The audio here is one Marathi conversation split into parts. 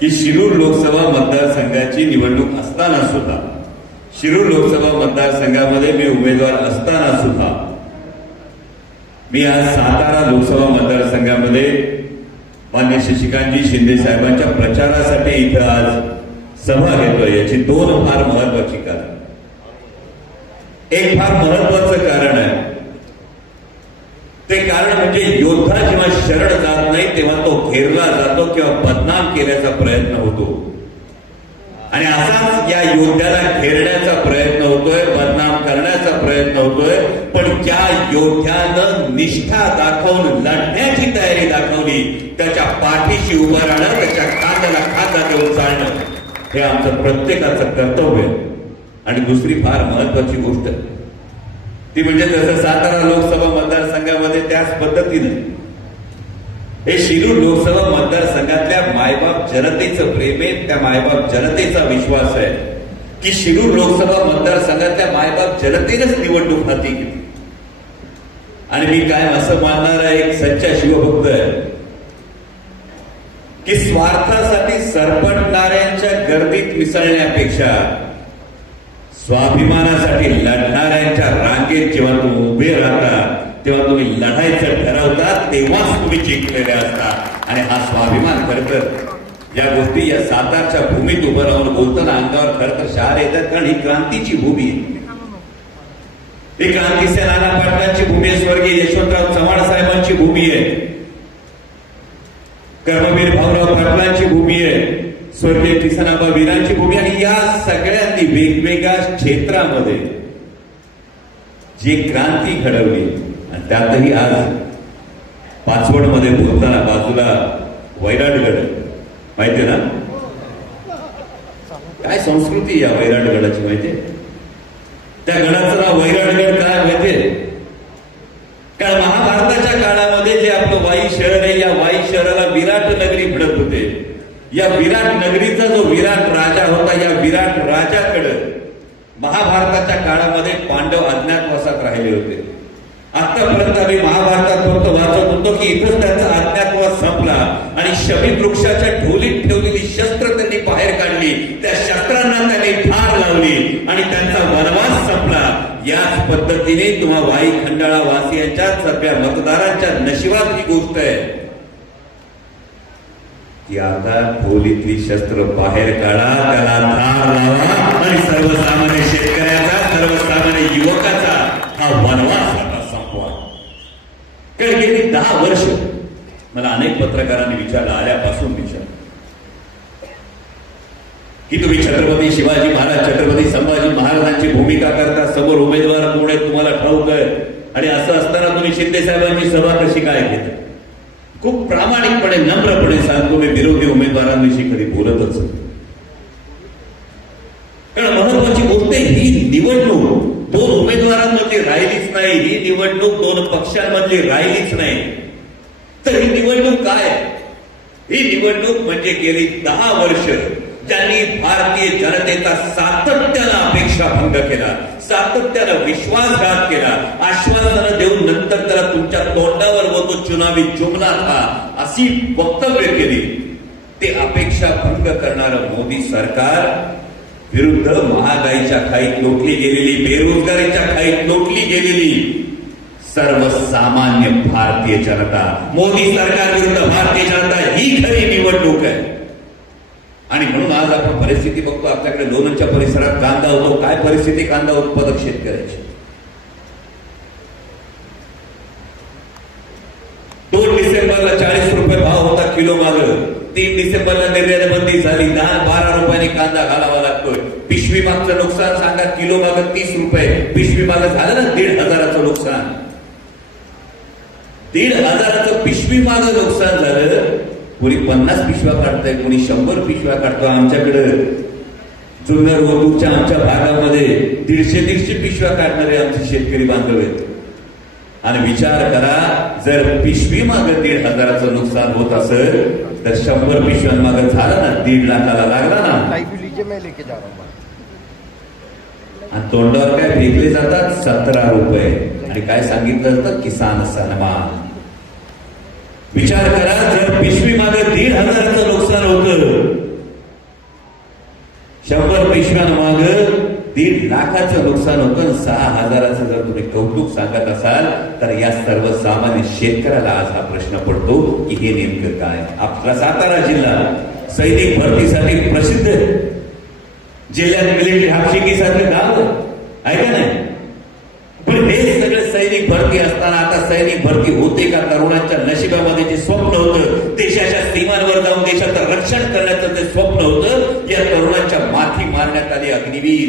की शिरूर लोकसभा मतदारसंघाची निवडणूक असताना सुद्धा. शिरूर लोकसभा मतदारसंघामध्ये मी उमेदवार असताना सुद्धा. मी आज सातारा लोकसभा मतदारसंघामध्ये मान्य शशिकांतजी शिंदे साहेबांच्या प्रचारासाठी इथं आज सभा घेतोय. याची दोन फार महत्वाची कारण. एक फार महत्वाचं कारण आहे. ते कारण म्हणजे योद्धा जेव्हा शरण जात नाही तेव्हा तो घेरला जातो किंवा बदनाम केल्याचा प्रयत्न होतो आणि असाच या योद्ध्याला घेरण्याचा प्रयत्न होतोय बदनाम करण्याचा प्रयत्न होतोय पण ज्या योद्ध्यानं निष्ठा दाखवून लढण्याची तयारी दाखवली त्याच्या पाठीशी उभं राहणं त्याच्या कांद्याला खांदा देऊन चालणं हे आमचं प्रत्येकाचं कर्तव्य आहे. आणि दुसरी फार महत्वाची गोष्ट ती म्हणजे जसं सातारा लोकसभा मतदारसंघामध्ये त्याच पद्धतीने हे शिरूर लोकसभा मतदारसंघातल्या मायबाप जनतेचं प्रेम आहे त्या मायबाप जनतेचा विश्वास आहे. की शिरूर लोकसभा मतदारसंघातल्या मायबाप जनतेनंच निवडणूक हाती घेतली. आणि मी काय असं मानणारा एक सच्चा शिवभक्त आहे की स्वार्थासाठी सरपटणाऱ्यांच्या गर्दीत मिसळण्यापेक्षा स्वाभिमानासाठी लढणाऱ्यांच्या रांगेत जेव्हा तुम्ही उभे राहता तेव्हा तुम्ही लढायचं ठरवता तेव्हाच तुम्ही जिंकलेले असता. आणि हा स्वाभिमान खर तर या गोष्टी या सातारच्या भूमीत उभं राहून बोलताना अंगावर खरं तर शहर येतात कारण ही क्रांतीची भूमी आहे. ही क्रांती नाना पाटलांची भूमी आहे स्वर्गीय यशवंतराव चव्हाण साहेबांची भूमी आहे. कर्मवीर भाऊराव पाटलांची भूमी आहे. स्वर्गीय किसनाबा वीरांची भूमी आणि या सगळ्यांनी वेगवेगळ्या क्षेत्रामध्ये जी क्रांती घडवली आणि त्यातही आज पाचवडमध्ये बोलताना बाजूला वैराटगड माहिती ना? काय संस्कृती या वैराटगडाची माहितीये? त्या गडाचं नाव वैराटगड काय माहितीये? कारण महाभारताच्या काळामध्ये जे आपलं वाई शहर आहे या वाई शहराला विराट नगरी म्हणत होते. या विराट नगरीचा जो विराट राजा होता या विराट राजाकडं महाभारताच्या काळामध्ये पांडव अज्ञातवासात राहिले होते. आतापर्यंत आम्ही महाभारतात फक्त वाचत होतो की इथंच त्यांचा अज्ञातवास संपला. आणि शमी वृक्षाच्या ढोलीत ठेवलेली शस्त्र त्यांनी बाहेर काढली. त्या शस्त्रांना त्यांनी ठार लावली आणि त्यांचा वनवास संपला. याच पद्धतीने तुम्हा वाई खंडाळा वासियांच्या सगळ्या मतदारांच्या नशिबात ही गोष्ट आहे. की आता ढोलीतली शस्त्र बाहेर काढा त्याला धार लावा आणि सर्वसामान्य शेतकऱ्याचा सर्वसामान्य युवकाचा हा वनवास कारण गेली दहा वर्ष मला अनेक पत्रकारांनी विचारलं आल्यापासून विचारलं. की तुम्ही छत्रपती शिवाजी महाराज छत्रपती संभाजी महाराजांची भूमिका करता समोर उमेदवार कोण आहेत तुम्हाला ठाऊक आहे? आणि असं असताना तुम्ही शिंदे साहेबांची सभा कशी काय घेता? खूप प्रामाणिकपणे नम्रपणे सांगतो मी विरोधी उमेदवारांविषयी कधी बोलतच नाही ही निवडणूक दोन पक्षांमधली राहिलीच नाही. तर ही निवडणूक काय? ही निवडणूक म्हणजे गेली दहा वर्ष ज्यांनी भारतीय जनतेचा सातत्यानं अपेक्षा भंग केला सातत्यानं विश्वासघात केला आश्वासनं देऊन नंतर त्याला तुमच्या तोंडावर व तो चुनावी जुमला था अशी वक्तव्य केली. ते अपेक्षा भंग करणारं मोदी सरकार विरुद्ध महागाईच्या खाईत लोटली गेलेली बेरोजगारीच्या खाईत लोटली गेलेली सर्वसामान्य भारतीय जनता मोदी सरकार विरुद्ध भारतीय जनता ही खरी निवडणूक आहे. आणि म्हणून आज आपण परिस्थिती बघतो आपल्याकडे लोणच्या परिसरात कांदा होतो काय परिस्थिती कांदा उत्पादक शेतकऱ्याची दोन डिसेंबरला चाळीस रुपये भाव होता किलो माग तीन डिसेंबरला निर्यात बंदी झाली. दहा बारा रुपयाने कांदा घालावा लागतोय. पिशवी मागचं नुकसान सांगा किलो माग तीस रुपये. पिशवी माग झालं ना दीड हजाराचं नुकसान. दीड हजाराचं पिशवी माग नुकसान झालं. कोणी पन्नास पिशव्या काढताय कोणी शंभर पिशव्या काढतो आमच्याकडे. जुन्नर वधूच्या आमच्या भागामध्ये दीडशे दीडशे पिशव्या काढणारे आमचे शेतकरी बांधव आहेत. आणि विचार करा जर पिशवी माग दीड हजाराचं नुकसान होत असेल तर शंभर पिशव्यांमाग झालं ना दीड लाखाला लागला ना. आणि तोंडावर काय फेकले जातात? सतरा रुपये. आणि काय सांगितलं जातं? किसान सन्मान. विचार करा जर पिशवी मागे दीड हजाराचं नुकसान होतं पिशव्यांमाग दीड लाखाचं नुकसान होतं सहा हजाराचं जर तुम्ही कौतुक सांगत असाल तर या सर्वसामान्य शेतकऱ्याला आज हा प्रश्न पडतो की हे नेमकं काय? आपला सातारा जिल्हा सैनिक भरतीसाठी प्रसिद्ध आहे. जिल्ह्यात मिलिटरी हापशिकीसारखं गाव आहे का नाही? पण हे सगळे सैनिक भरती असताना आता सैनिक भरती होते का? तरुणांच्या नशिबामध्ये जे स्वप्न होतं देशाच्या सीमांवर जाऊन देशाचं रक्षण करण्याचं जे स्वप्न होतं अग्निवीर.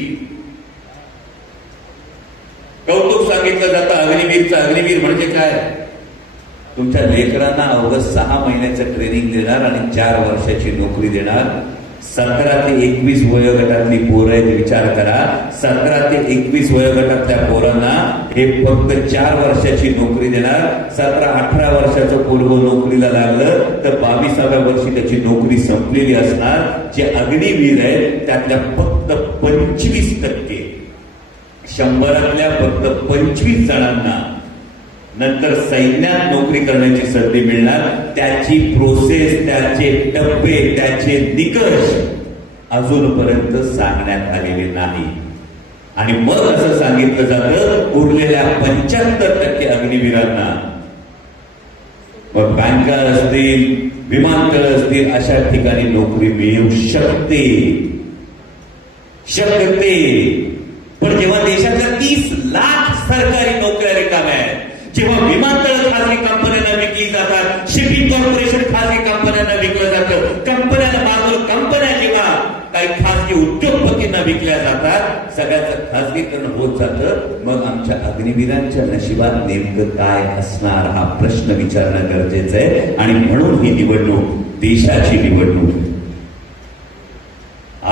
कौतुक सांगितलं जातं अग्निवीरचं अग्निवीर म्हणजे काय? तुमच्या लेकरांना अवघं सहा महिन्याचं ट्रेनिंग देणार आणि चार वर्षाची नोकरी देणार. सतरा ते एकवीस वयोगटातली पोरं आहेत विचार करा. सतरा ते एकवीस वयोगटातल्या पोरांना हे फक्त चार वर्षाची नोकरी देणार. सतरा अठरा वर्षाचं पोरग नोकरीला लागलं तर बावीसाव्या वर्षी त्याची नोकरी संपलेली असणार. जे अग्निवीर आहेत त्यातल्या फक्त पंचवीस टक्के. शंभरातल्या फक्त पंचवीस जणांना नंतर सैन्यात नोकरी करण्याची संधी मिळणार. त्याची प्रोसेस त्याचे टप्पे त्याचे निकष अजूनपर्यंत सांगण्यात आलेले नाही. आणि मग असं सांगितलं जातं उरलेल्या पंच्याहत्तर टक्के अग्निवीरांना मग बँका असतील विमानतळ असतील अशा ठिकाणी नोकरी मिळू शकते. शकते पण जेव्हा देशातल्या तीस लाख सरकारी नोकऱ्या रिकाम्या आहेत जेव्हा विमानतळ खासगी कंपन्यांना विकली जातात शिपिंग कॉर्पोरेशन खासगी कंपन्यांना विकलं जातं कंपन्यांना मागून कंपन्या जेव्हा काही खासगी उद्योगपतींना विकल्या जातात सगळ्याचं खासगीकरण होत जातं. मग आमच्या अग्निवीरांच्या नशिबात नेमकं काय असणार हा प्रश्न विचारणं गरजेचं आहे. आणि म्हणून ही निवडणूक देशाची निवडणूक.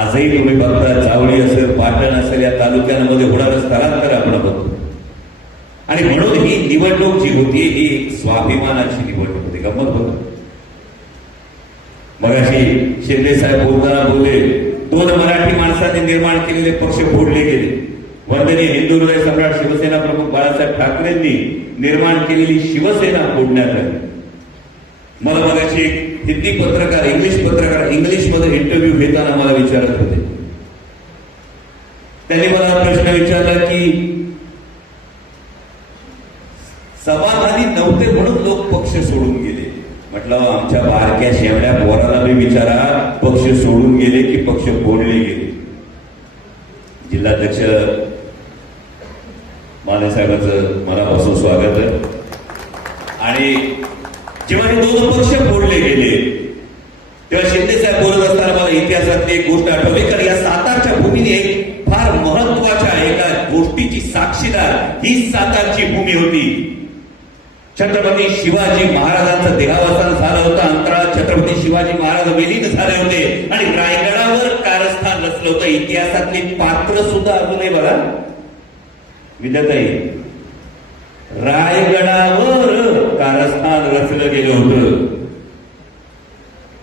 आजही तुम्ही बघता जावळी असेल पाटण असेल या तालुक्यांमध्ये होणारं स्थलांतर आपण बघतो. आणि म्हणून ही निवडणूक जी होती ही एक स्वाभिमानाची निवडणूक होती गमत बघ मग अशी शिंदे साहेब बोलताना बोलले दोन मराठी माणसांनी निर्माण केलेले पक्ष फोडले गेले. वंदनीय हिंदू हृदय सम्राट शिवसेना प्रमुख बाळासाहेब ठाकरेंनी निर्माण केलेली शिवसेना फोडण्यात आली. मला मगाशी एक हिंदी पत्रकार इंग्लिश पत्रकार इंग्लिशमध्ये इंटरव्ह्यू घेताना मला विचारत होते. त्यांनी मला प्रश्न विचारला की समाधानी नव्हते म्हणून लोक पक्ष सोडून गेले. म्हटलं आमच्या बारक्या शेवड्या पोराला मी विचारा पक्ष सोडून गेले की पक्ष फोडले गेले. जिल्हाध्यक्ष मानेसाहेबांचं मनापासून स्वागत आहे. आणि जेव्हा हे दोन पक्ष फोडले गेले तेव्हा शिंदे साहेब बोलत असताना मला इतिहासातली एक गोष्ट आठवली तर या सातारच्या भूमीने एक फार महत्त्वाच्या एका गोष्टीची साक्षीदार ही सातारची भूमी होती. छत्रपती शिवाजी महाराजांचं देहावसान झालं होतं अंतराळ छत्रपती शिवाजी महाराज विलीन झाले होते आणि रायगडावर कारस्थान रचलं होतं. इतिहासातली पात्र सुद्धा अजूनही बघा. विद्याताई रायगडावर कारस्थान रचलं गेलं होतं.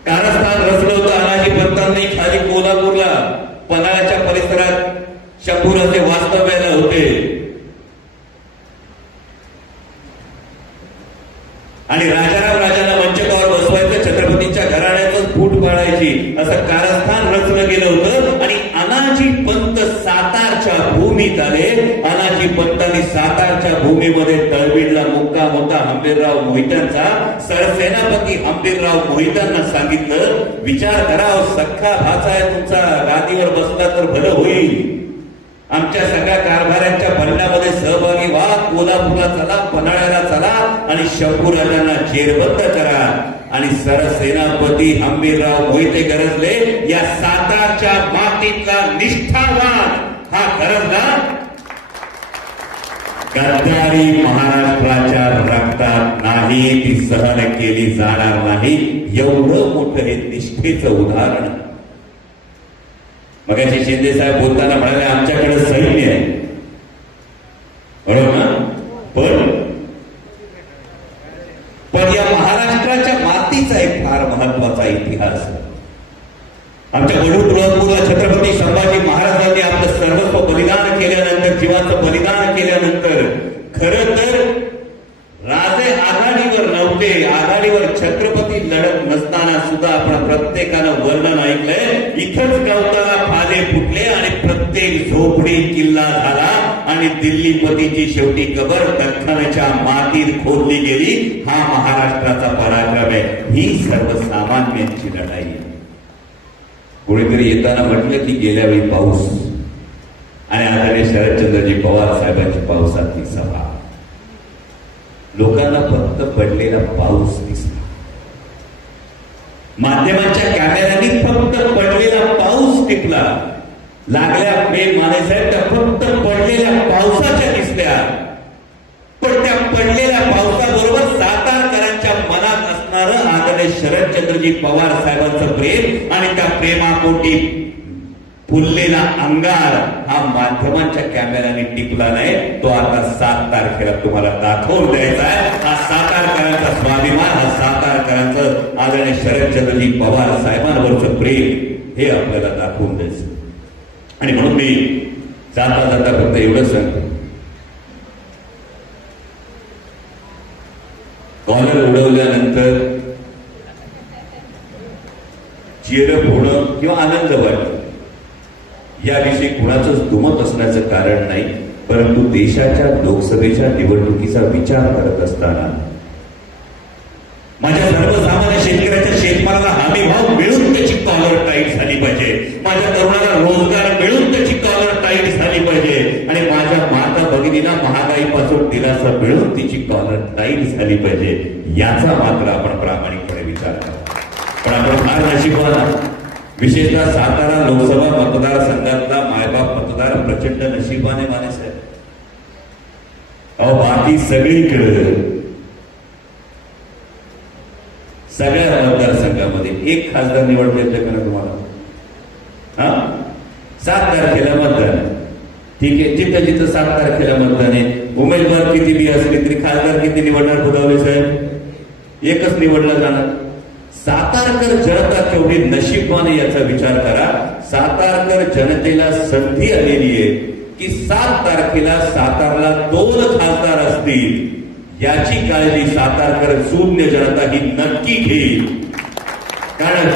कारस्थान रचलं होतं अनाजी पंतांनी खाली कोल्हापूरला पन्हाळ्याच्या परिसरात शंभूराचे वास्तव्याला होते. आणि राजाराम राजाला मंचकावर बसवायचं छत्रपतीच्या घराण्यातच फूट पाडायची असं कारस्थान रचलं गेलं होतं. आणि अनाजी पंत सातारच्या भूमीत आले. अनाजी पंतांनी सातारच्या भूमीमध्ये तळबीडला मुक्का होता हंबीरराव मोहितांचा सरसेनापती हंबीरराव मोहितांना सांगितलं विचार करा सख्खा भाचा आहे तुमचा. गादीवर बसला तर भलं होईल. आमच्या सगळ्या कारभाऱ्यांच्या भरण्यामध्ये सहभागी व्हा. कोल्हापूरला चला पन्हाळ्याला चला आणि शंभू राजांना जेरबंद करा. आणि सरसेनापती हंबीरराव मोहिते गरजले या सातारच्या मातीतला निष्ठावान हा गरजला. गद्दारी महाराष्ट्राच्या रक्तात नाही ती सहन केली जाणार नाही. एवढं मोठं हे निष्ठेचं उदाहरण. मग शिंदे साहेब बोलताना म्हणाले आमच्याकडे सैन्य आहे. बरोबर ना? पण पण या महाराष्ट्राच्या मातीचा एक फार महत्त्वाचा इतिहास आमच्या गडू तुळजपूरला छत्रपती संभाजी महाराजांनी आपलं सर्वस्व बलिदान केल्यानंतर जीवाचं बलिदान केल्यानंतर खर तर नव्हते आघाडीवर छत्रपती लढत नसताना सुद्धा आपण प्रत्येकानं वर्णन ऐकलंय. इथंच गवताला फाले फुटले आणि प्रत्येक झोपडी किल्ला झाला आणि दिल्लीपतीची शेवटी कबर दख्खनच्या मातीत खोदली गेली. हा महाराष्ट्राचा पराक्रम आहे. ही सर्वसामान्यांची लढाई कोणीतरी येताना म्हटलं की गेल्या वेळी पाऊस. आणि आदरणीय शरदचंद्रजी पवार साहेबांची पावसातली सभा. लोकांना फक्त पडलेला पाऊस दिसला माध्यमांच्या कॅमेऱ्यांनी फक्त पडलेला पाऊस टिपला. लागल्या प्रेम मानेसाहेब त्या फक्त पडलेल्या पावसाच्या दिसल्या. पण त्या पडलेल्या पावसाबरोबर सातारकरांच्या मनात असणार आदरणीय शरदचंद्रजी पवार साहेबांचं प्रेम आणि त्या प्रेमापोटी फुललेला अंगार हा माध्यमांच्या कॅमेऱ्याने टिपला नाही तो आता सात तारखेला तुम्हाला दाखवून द्यायचा आहे. हा सातारकरांचा स्वाभिमान हा सातारकरांचं आदरणीय शरदचंद्रजी पवार साहेबांवरचं प्रेम हे आपल्याला दाखवून द्यायचं आणि म्हणून मी जाता जाता फक्त एवढंच सांगतो. कॉलर उडवल्यानंतर चिरप होणं किंवा आनंद वाटतो याविषयी कुणाचंच दुमत असण्याचं कारण नाही परंतु देशाच्या लोकसभेच्या निवडणुकीचा विचार करत असताना. माझ्या सर्वसामान्य शेतकऱ्याच्या शेतमालाला हमी भाव मिळून त्याची कॉलर टाईट झाली पाहिजे. माझ्या तरुणाला रोजगार मिळून त्याची कॉलर टाईट झाली पाहिजे. आणि माझ्या माता भगिनीला महागाईपासून दिलासा मिळून तिची कॉलर टाईट झाली पाहिजे. याचा मात्र आपण प्रामाणिकपणे विचार करा पण आपण फार नशिबवान आहोत. विशेषतः सातारा लोकसभा मतदारसंघातला मायबाप मतदार प्रचंड नशिबाने माने साहेब अहो बाकी सगळीकडे सगळ्या मतदारसंघामध्ये एक खासदार निवडता येतं का ना तुम्हाला? हा? सात तारखेला मतदान ठीक आहे जिथं जिथं सात तारखेला मतदान आहे उमेदवार किती बी असले तरी खासदार किती निवडणार बुधावले साहेब? एकच निवडला जाणार. सातारकर जनता केवढी नशीबवाने याचा विचार करा. सातारकर जनतेला संधी आलेली आहे की सात तारखेला सातारला दोन खासदार असतील. याची काळजी सातारकर शून्य जनता ही नक्की घेईल. कारण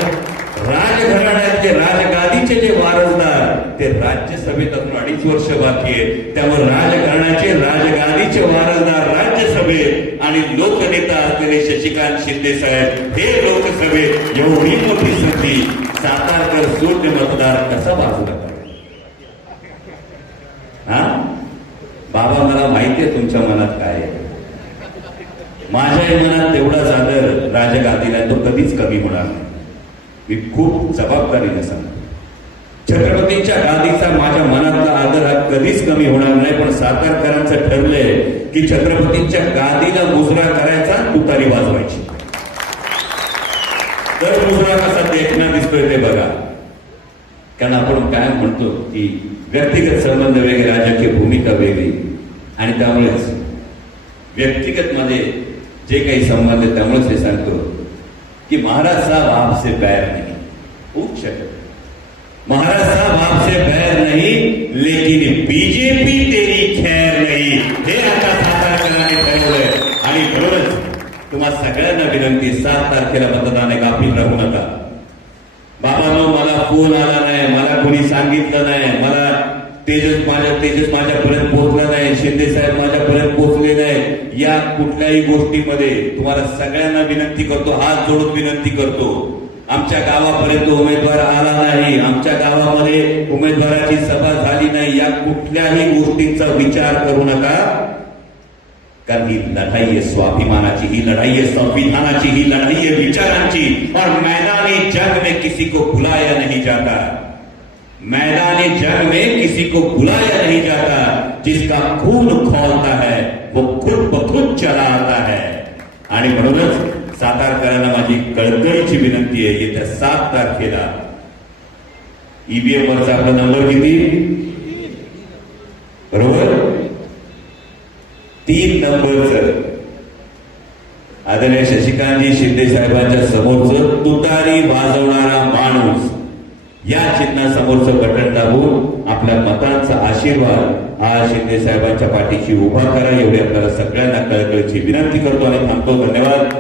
राजघराण्याचे राजगादीचे जे वारसदार ते राज्यसभेत अजून अडीच वर्ष बाकी आहे त्यामुळे राजकारणाचे राजगादीचे वारसदार राज्यसभेत आणि लोकनेता असलेले शशिकांत शिंदे साहेब हे लोकसभेत एवढी मोठी संधी सातारकर शून्य मतदार कसा बाजूला हा? बाबा मला माहिती आहे तुमच्या मनात काय आहे. माझ्याही मनात तेवढा आदर राजगादीला तो कधीच कमी होणार नाही. मी खूप जबाबदारीने सांगतो. छत्रपतींच्या गादीचा माझ्या मनातला आदर हा कधीच कमी होणार नाही पण सातारकरांचं ठरलंय की छत्रपतींच्या गादीला मुजरा करायचा तुतारी वाजवायची. तर मुजरा कसा देखना दिसतोय ते बघा. कारण आपण काय म्हणतो की व्यक्तिगत संबंध वेगळे राजकीय भूमिका वेगळी. आणि त्यामुळेच व्यक्तिगत मध्ये जे काही संबंध आहे त्यामुळेच हे सांगतो की महाराज साहेब आपसे बैर नाही. होऊ शकत. महाराज साहब आपसे बैर नहीं लेकिन बीजेपी तेरी खैर नहीं। हे आता सातारकरांनी ठरवलंय आणि म्हणूनच तुम्हा सगळ्यांना विनंती सात तारखेला मतदान एक अपील राहू नका. बाबानो मला फोन आला नाही मला कोणी सांगितलं नाही मला तेजस माझ्या तेजस माझ्यापर्यंत पोहोचला नाही शिंदे साहेब माझ्यापर्यंत पोहोचले नाही. या कुठल्याही गोष्टीमध्ये तुम्हाला सगळ्यांना विनंती करतो हात जोडून विनंती करतो. आमच्या गावापर्यंत उमेदवार आला नाही. आमच्या गावामध्ये उमेदवाराची सभा झाली नाही. या कुठल्याही विचार करू नका. कारण ही लढाई है स्वाभिमानाची, ही लढाई है संविधानाची, ही लढाई है विचारांची. और मैदानी जंग में किसी को बुलाया नहीं जाता. मैदानी जंग में किसी को बुलाया नहीं जाता. जिसका खून खोलता है, वो खुद ब खुद चला आता है सातारकरांना माझी कळकळीची विनंती आहे येत्या सात तारखेला ईव्हीएम वरचा आपला नंबर किती? बरोबर? तीन नंबरचं. आदरणीय शशिकांतजी शिंदे साहेबांच्या समोरचं तुतारी वाजवणारा माणूस. या चिन्हासमोरचं बटन दाबून आपल्या मतांचा आशीर्वाद हा शिंदे साहेबांच्या पाठीशी उभा करा. एवढी आपल्याला सगळ्यांना कळकळीची विनंती करतो आणि थांबतो. धन्यवाद.